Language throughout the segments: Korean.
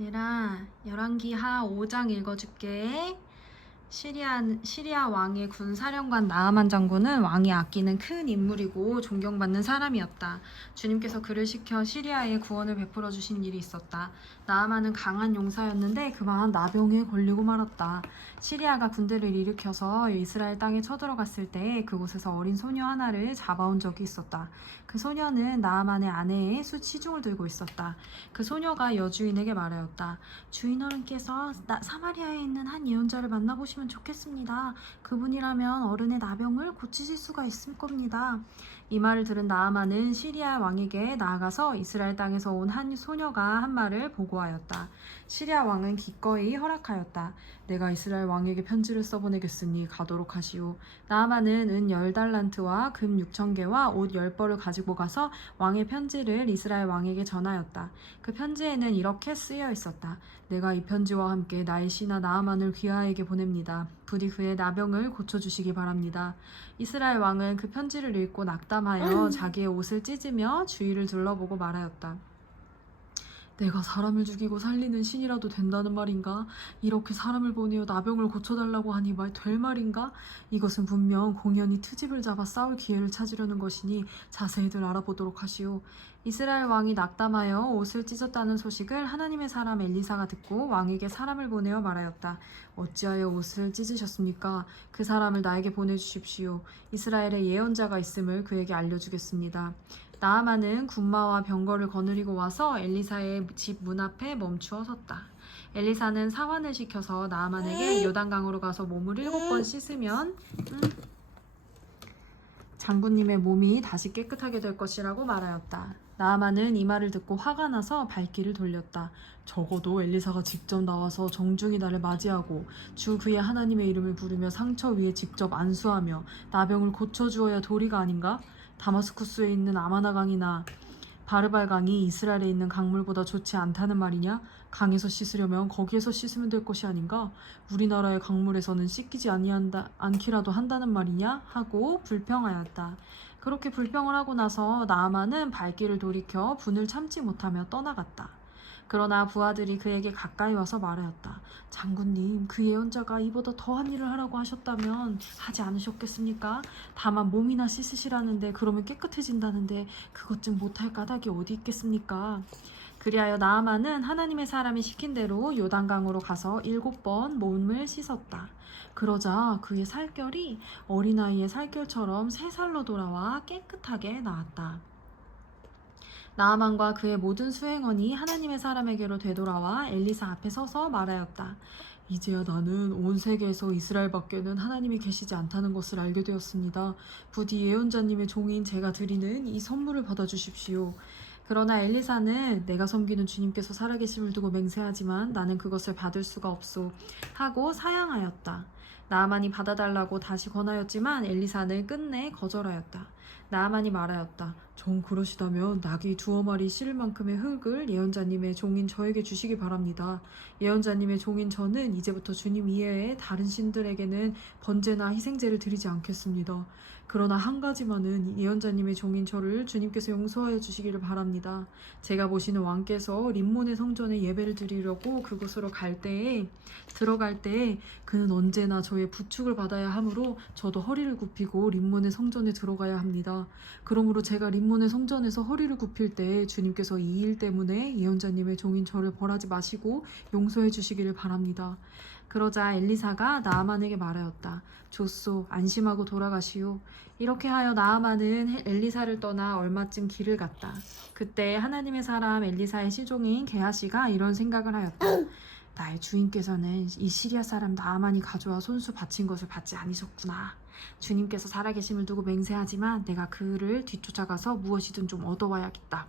얘들아, 열왕기하 5장 읽어줄게. 시리아 왕의 군사령관 나아만 장군은 왕이 아끼는 큰 인물이고 존경받는 사람이었다. 주님께서 그를 시켜 시리아에 구원을 베풀어 주신 일이 있었다. 나아만은 강한 용사였는데 그만 나병에 걸리고 말았다. 시리아가 군대를 일으켜서 이스라엘 땅에 쳐들어갔을 때 그곳에서 어린 소녀 하나를 잡아온 적이 있었다. 그 소녀는 나아만의 아내의 시중을 들고 있었다. 그 소녀가 여주인에게 말하였다. 주인 어른께서 사마리아에 있는 한 예언자를 만나보시면 좋겠습니다. 그분이라면 어른의 나병을 고치실 수가 있을 겁니다. 이 말을 들은 나아만은 시리아 왕에게 나아가서 이스라엘 땅에서 온 한 소녀가 한 말을 보고하였다. 시리아 왕은 기꺼이 허락하였다. 내가 이스라엘 왕에게 편지를 써보내겠으니 가도록 하시오. 나아만은 은 10달란트와 금 6,000개와 옷 10벌을 가지고 가서 왕의 편지를 이스라엘 왕에게 전하였다. 그 편지에는 이렇게 쓰여 있었다. 내가 이 편지와 함께 나의 신하 나아만을 귀하에게 보냅니다. 부디 그의 나병을 고쳐주시기 바랍니다. 이스라엘 왕은 그 편지를 읽고 낙담하여 자기의 옷을 찢으며 주위를 둘러보고 말하였다. 내가 사람을 죽이고 살리는 신이라도 된다는 말인가? 이렇게 사람을 보내어 나병을 고쳐달라고 하니 될 말인가? 이것은 분명 공연히 트집을 잡아 싸울 기회를 찾으려는 것이니 자세히들 알아보도록 하시오. 이스라엘 왕이 낙담하여 옷을 찢었다는 소식을 하나님의 사람 엘리사가 듣고 왕에게 사람을 보내어 말하였다. 어찌하여 옷을 찢으셨습니까? 그 사람을 나에게 보내주십시오. 이스라엘에 예언자가 있음을 그에게 알려주겠습니다. 나아만은 군마와 병거를 거느리고 와서 엘리사의 집 문 앞에 멈추어 섰다. 엘리사는 사환을 시켜서 나아만에게 요단강으로 가서 몸을 7번 씻으면 장군님의 몸이 다시 깨끗하게 될 것이라고 말하였다. 나아만은 이 말을 듣고 화가 나서 발길을 돌렸다. 적어도 엘리사가 직접 나와서 정중히 나를 맞이하고 주 그의 하나님의 이름을 부르며 상처 위에 직접 안수하며 나병을 고쳐주어야 도리가 아닌가? 다마스쿠스에 있는 아마나강이나 바르발강이 이스라엘에 있는 강물보다 좋지 않다는 말이냐? 강에서 씻으려면 거기에서 씻으면 될 것이 아닌가? 우리나라의 강물에서는 씻기지 않기라도 한다는 말이냐? 하고 불평하였다. 그렇게 불평을 하고 나서 나아만은 발길을 돌이켜 분을 참지 못하며 떠나갔다. 그러나 부하들이 그에게 가까이 와서 말하였다. 장군님, 그 예언자가 이보다 더한 일을 하라고 하셨다면 하지 않으셨겠습니까? 다만 몸이나 씻으시라는데 그러면 깨끗해진다는데 그것 좀 못할 까닭이 어디 있겠습니까? 그리하여 나아만은 하나님의 사람이 시킨 대로 요단강으로 가서 7번 몸을 씻었다. 그러자 그의 살결이 어린아이의 살결처럼 새 살로 돌아와 깨끗하게 나았다. 나아만과 그의 모든 수행원이 하나님의 사람에게로 되돌아와 엘리사 앞에 서서 말하였다. 이제야 나는 온 세계에서 이스라엘 밖에는 하나님이 계시지 않다는 것을 알게 되었습니다. 부디 예언자님의 종인 제가 드리는 이 선물을 받아주십시오. 그러나 엘리사는 내가 섬기는 주님께서 살아계심을 두고 맹세하지만 나는 그것을 받을 수가 없소 하고 사양하였다. 나아만이 받아달라고 다시 권하였지만 엘리사는 끝내 거절하였다. 나아만이 말하였다. 정 그러시다면 나귀 2마리 실을 만큼의 흙을 예언자님의 종인 저에게 주시기 바랍니다. 예언자님의 종인 저는 이제부터 주님 이외에 다른 신들에게는 번제나 희생제를 드리지 않겠습니다. 그러나 한 가지만은 예언자님의 종인 저를 주님께서 용서하여 주시기를 바랍니다. 제가 보시는 왕께서 림몬의 성전에 예배를 드리려고 그곳으로 들어갈 때에 그는 언제나 저의 부축을 받아야 하므로 저도 허리를 굽히고 림몬의 성전에 들어가야 합니다. 그러므로 제가 림몬의 성전에서 허리를 굽힐 때 주님께서 이 일 때문에 예언자님의 종인 저를 벌하지 마시고 용서해 주시기를 바랍니다. 그러자 엘리사가 나아만에게 말하였다. 좋소, 안심하고 돌아가시오. 이렇게 하여 나아만은 엘리사를 떠나 얼마쯤 길을 갔다. 그때 하나님의 사람 엘리사의 시종인 게하시가 이런 생각을 하였다. 나의 주인께서는 이 시리아 사람 나아만이 가져와 손수 바친 것을 받지 않으셨구나. 주님께서 살아계심을 두고 맹세하지만 내가 그를 뒤쫓아가서 무엇이든 좀 얻어와야겠다.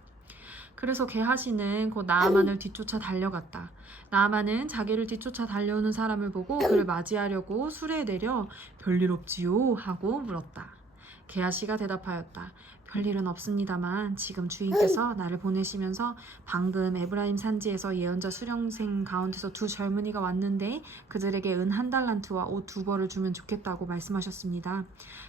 그래서 게하시는 곧 나아만을 뒤쫓아 달려갔다. 나아만은 자기를 뒤쫓아 달려오는 사람을 보고 그를 맞이하려고 수레에 내려 별일 없지요? 하고 물었다. 게하시가 대답하였다. 별일은 없습니다만 지금 주인께서 나를 보내시면서 방금 에브라임 산지에서 예언자 수령생 가운데서 두 젊은이가 왔는데 그들에게 은 1달란트와 옷 2벌을 주면 좋겠다고 말씀하셨습니다.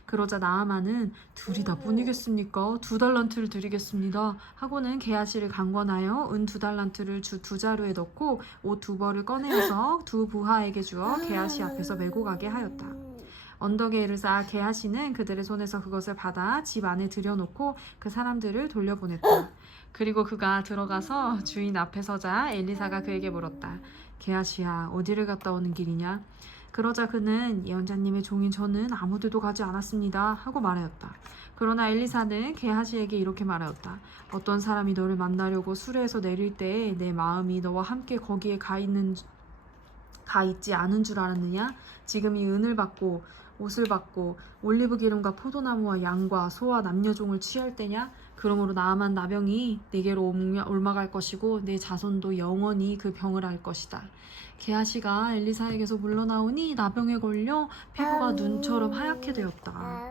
그러자 나아만은 둘이 다 뿐이겠습니까? 2달란트를 드리겠습니다 하고는 게하시를 강권하여 은 2달란트를 주 2자루에 넣고 옷 2벌을 꺼내어서 두 부하에게 주어 게하시 앞에서 메고 가게 하였다. 언덕에 이르자 게하시는 그들의 손에서 그것을 받아 집 안에 들여놓고 그 사람들을 돌려보냈다. 그리고 그가 들어가서 주인 앞에 서자 엘리사가 그에게 물었다. 게하시야, 어디를 갔다 오는 길이냐? 그러자 그는 예언자님의 종인 저는 아무데도 가지 않았습니다 하고 말하였다. 그러나 엘리사는 게하시에게 이렇게 말하였다. 어떤 사람이 너를 만나려고 수레에서 내릴 때에 내 마음이 너와 함께 거기에 가 있지 않은 줄 알았느냐? 지금 이 은을 받고 옷을 받고 올리브 기름과 포도나무와 양과 소와 남녀종을 취할 때냐? 그러므로 나아만 나병이 내게로 옮아갈 것이고 내 자손도 영원히 그 병을 알 것이다. 게하시가 엘리사에게서 물러나오니 나병에 걸려 피부가 눈처럼 하얗게 되었다.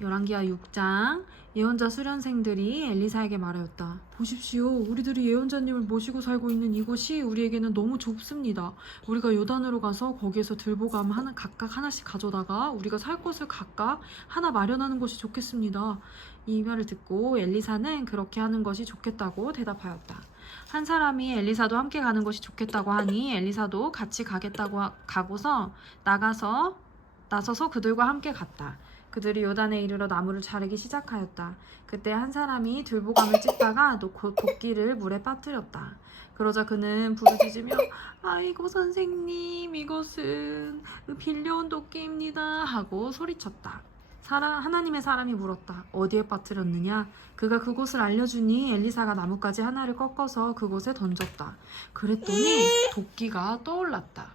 열왕기하 6장. 예언자 수련생들이 엘리사에게 말하였다. 보십시오. 우리들이 예언자님을 모시고 살고 있는 이곳이 우리에게는 너무 좁습니다. 우리가 요단으로 가서 거기에서 들보감 각각 하나씩 가져다가 우리가 살 곳을 각각 하나 마련하는 것이 좋겠습니다. 이 말을 듣고 엘리사는 그렇게 하는 것이 좋겠다고 대답하였다. 한 사람이 엘리사도 함께 가는 것이 좋겠다고 하니 엘리사도 같이 가겠다고 가고서 나서서 그들과 함께 갔다. 그들이 요단에 이르러 나무를 자르기 시작하였다. 그때 한 사람이 들보감을 찢다가 도끼를 물에 빠뜨렸다. 그러자 그는 부르짖으며 아이고 선생님, 이것은 빌려온 도끼입니다 하고 소리쳤다. 하나님의 사람이 물었다. 어디에 빠뜨렸느냐? 그가 그곳을 알려주니 엘리사가 나뭇가지 하나를 꺾어서 그곳에 던졌다. 그랬더니 도끼가 떠올랐다.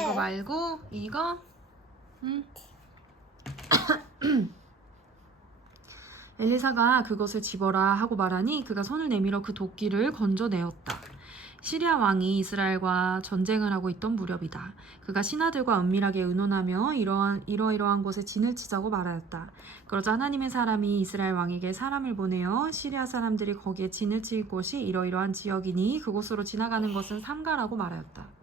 이거 말고 이거? 응? 엘리사가 그것을 집어라 하고 말하니 그가 손을 내밀어 그 도끼를 건져내었다. 시리아 왕이 이스라엘과 전쟁을 하고 있던 무렵이다. 그가 신하들과 은밀하게 의논하며 이러이러한 곳에 진을 치자고 말하였다. 그러자 하나님의 사람이 이스라엘 왕에게 사람을 보내어 시리아 사람들이 거기에 진을 칠 곳이 이러이러한 지역이니 그곳으로 지나가는 것은 삼가라고 말하였다.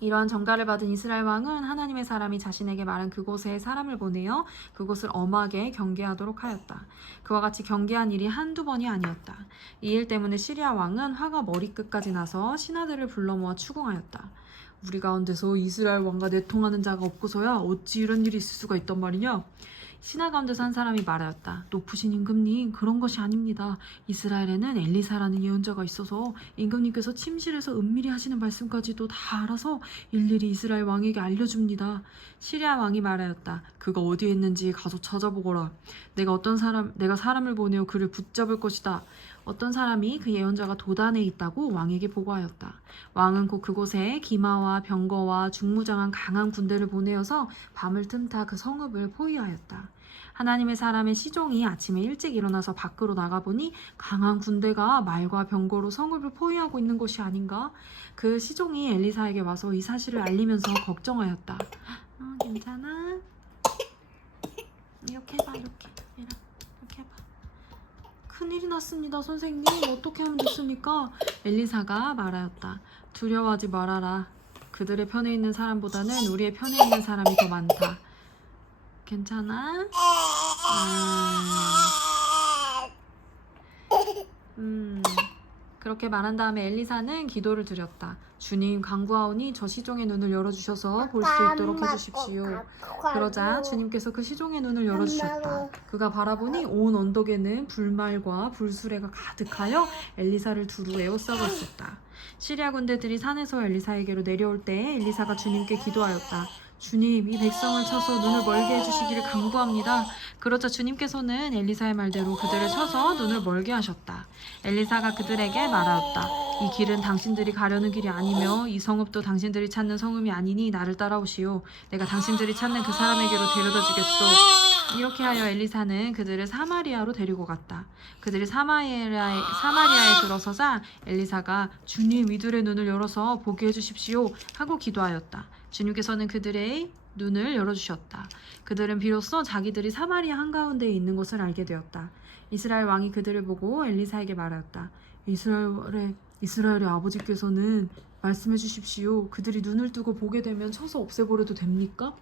이러한 전가를 받은 이스라엘 왕은 하나님의 사람이 자신에게 말한 그곳에 사람을 보내어 그곳을 엄하게 경계하도록 하였다. 그와 같이 경계한 일이 한두 번이 아니었다. 이 일 때문에 시리아 왕은 화가 머리끝까지 나서 신하들을 불러 모아 추궁하였다. 우리 가운데서 이스라엘 왕과 내통하는 자가 없고서야 어찌 이런 일이 있을 수가 있단 말이냐? 신하 가운데서 한 사람이 말하였다. 높으신 임금님, 그런 것이 아닙니다. 이스라엘에는 엘리사라는 예언자가 있어서 임금님께서 침실에서 은밀히 하시는 말씀까지도 다 알아서 일일이 이스라엘 왕에게 알려줍니다. 시리아 왕이 말하였다. 그가 어디에 있는지 가서 찾아보거라. 내가 사람을 보내어 그를 붙잡을 것이다. 어떤 사람이 그 예언자가 도단에 있다고 왕에게 보고하였다. 왕은 곧 그곳에 기마와 병거와 중무장한 강한 군대를 보내어서 밤을 틈타 그 성읍을 포위하였다. 하나님의 사람의 시종이 아침에 일찍 일어나서 밖으로 나가보니 강한 군대가 말과 병거로 성읍을 포위하고 있는 것이 아닌가? 그 시종이 엘리사에게 와서 이 사실을 알리면서 걱정하였다. 괜찮아? 이렇게 해봐, 이렇게 해봐. 큰일이 났습니다, 선생님. 어떻게 하면 좋습니까? 엘리사가 말하였다. 두려워하지 말아라. 그들의 편에 있는 사람보다는 우리의 편에 있는 사람이 더 많다. 괜찮아? 그렇게 말한 다음에 엘리사는 기도를 드렸다. 주님, 간구하오니 저 시종의 눈을 열어주셔서 볼 수 있도록 해주십시오. 그러자 주님께서 그 시종의 눈을 열어주셨다. 그가 바라보니 온 언덕에는 불말과 불수레가 가득하여 엘리사를 두루 에워싸고 있었다. 시리아 군대들이 산에서 엘리사에게로 내려올 때 엘리사가 주님께 기도하였다. 주님, 이 백성을 쳐서 눈을 멀게 해주시기를 간구합니다. 그러자 주님께서는 엘리사의 말대로 그들을 쳐서 눈을 멀게 하셨다. 엘리사가 그들에게 말하였다. 이 길은 당신들이 가려는 길이 아니며 이 성읍도 당신들이 찾는 성읍이 아니니 나를 따라오시오. 내가 당신들이 찾는 그 사람에게로 데려다 주겠소. 이렇게 하여 엘리사는 그들을 사마리아로 데리고 갔다. 그들이 사마리아에 들어서자 엘리사가 주님 이들의 눈을 열어서 보게 해주십시오 하고 기도하였다. 주님께서는 그들의 눈을 열어주셨다. 그들은 비로소 자기들이 사마리아 한가운데에 있는 것을 알게 되었다. 이스라엘 왕이 그들을 보고 엘리사에게 말하였다. 이스라엘의 아버지께서는 말씀해 주십시오. 그들이 눈을 뜨고 보게 되면 쳐서 없애버려도 됩니까?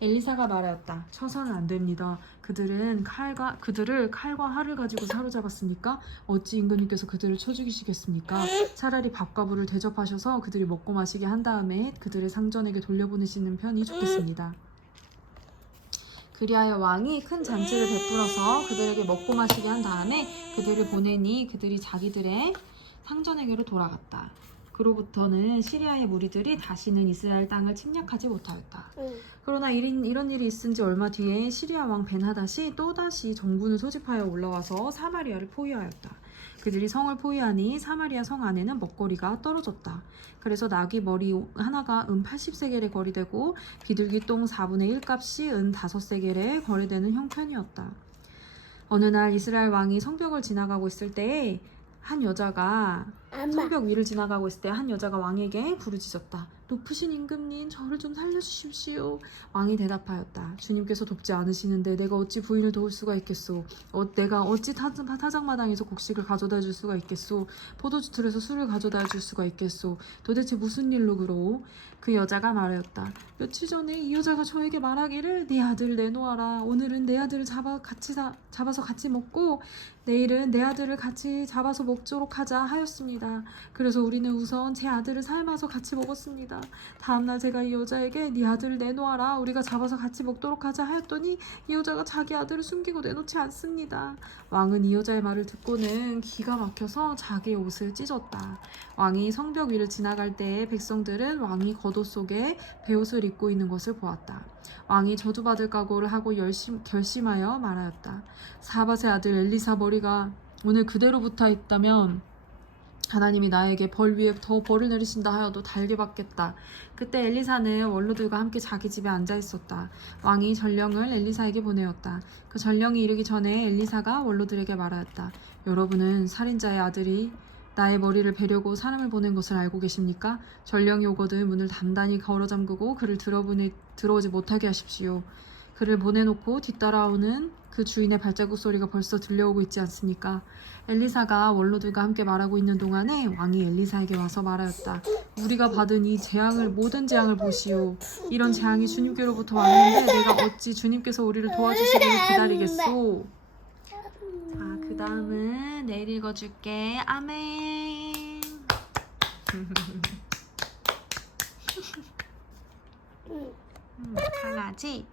엘리사가 말하였다. 쳐서는 안 됩니다. 그들을 칼과 활을 가지고 사로잡았으니까 어찌 임금님께서 그들을 쳐 죽이시겠습니까? 차라리 밥과 물을 대접하셔서 그들이 먹고 마시게 한 다음에 그들의 상전에게 돌려보내시는 편이 좋겠습니다. 그리하여 왕이 큰 잔치를 베풀어서 그들에게 먹고 마시게 한 다음에 그들을 보내니 그들이 자기들의 상전에게로 돌아갔다. 그로부터는 시리아의 무리들이 다시는 이스라엘 땅을 침략하지 못하였다. 그러나 이런 일이 있은 지 얼마 뒤에 시리아 왕 벤하닷이 또다시 정군을 소집하여 올라와서 사마리아를 포위하였다. 그들이 성을 포위하니 사마리아 성 안에는 먹거리가 떨어졌다. 그래서 나귀 머리 하나가 은 80세겔에 거래되고 비둘기 똥 4분의 1 값이 은 5세겔에 거래되는 형편이었다. 어느 날 이스라엘 왕이 성벽을 지나가고 있을 때에 성벽 위를 지나가고 있을 때 한 여자가 왕에게 부르짖었다. 높으신 임금님, 저를 좀 살려주십시오. 왕이 대답하였다. 주님께서 돕지 않으시는데 내가 어찌 부인을 도울 수가 있겠소? 내가 어찌 타작마당에서 곡식을 가져다 줄 수가 있겠소? 포도주 틀에서 술을 가져다 줄 수가 있겠소? 도대체 무슨 일로 그러오? 그 여자가 말하였다. 며칠 전에 이 여자가 저에게 말하기를 네 아들을 내놓아라. 오늘은 내 아들을 잡아서 같이 먹고 내일은 내 아들을 같이 잡아서 먹도록 하자 하였습니다. 그래서 우리는 우선 제 아들을 삶아서 같이 먹었습니다. 다음날 제가 이 여자에게 네 아들을 내놓아라. 우리가 잡아서 같이 먹도록 하자 하였더니 이 여자가 자기 아들을 숨기고 내놓지 않습니다. 왕은 이 여자의 말을 듣고는 기가 막혀서 자기의 옷을 찢었다. 왕이 성벽 위를 지나갈 때에 백성들은 왕이 겉옷 속에 베옷을 입고 있는 것을 보았다. 왕이 저주받을 각오를 하고 결심하여 말하였다. 사밧의 아들 엘리사 머리가 오늘 그대로 붙어 있다면 하나님이 나에게 벌 위에 더 벌을 내리신다 하여도 달게 받겠다. 그때 엘리사는 원로들과 함께 자기 집에 앉아 있었다. 왕이 전령을 엘리사에게 보내었다. 그 전령이 이르기 전에 엘리사가 원로들에게 말하였다. 여러분은 살인자의 아들이 나의 머리를 베려고 사람을 보낸 것을 알고 계십니까? 전령이 오거든 문을 단단히 걸어 잠그고 그를 들어오지 못하게 하십시오. 그를 보내놓고 뒤따라오는 그 주인의 발자국 소리가 벌써 들려오고 있지 않습니까? 엘리사가 원로들과 함께 말하고 있는 동안에 왕이 엘리사에게 와서 말하였다. 우리가 받은 이 모든 재앙을 보시오. 이런 재앙이 주님께로부터 왔는데 내가 어찌 주님께서 우리를 도와주시기를 기다리겠소? 자, 그 다음은 내일 읽어줄게. 아멘. 강아지.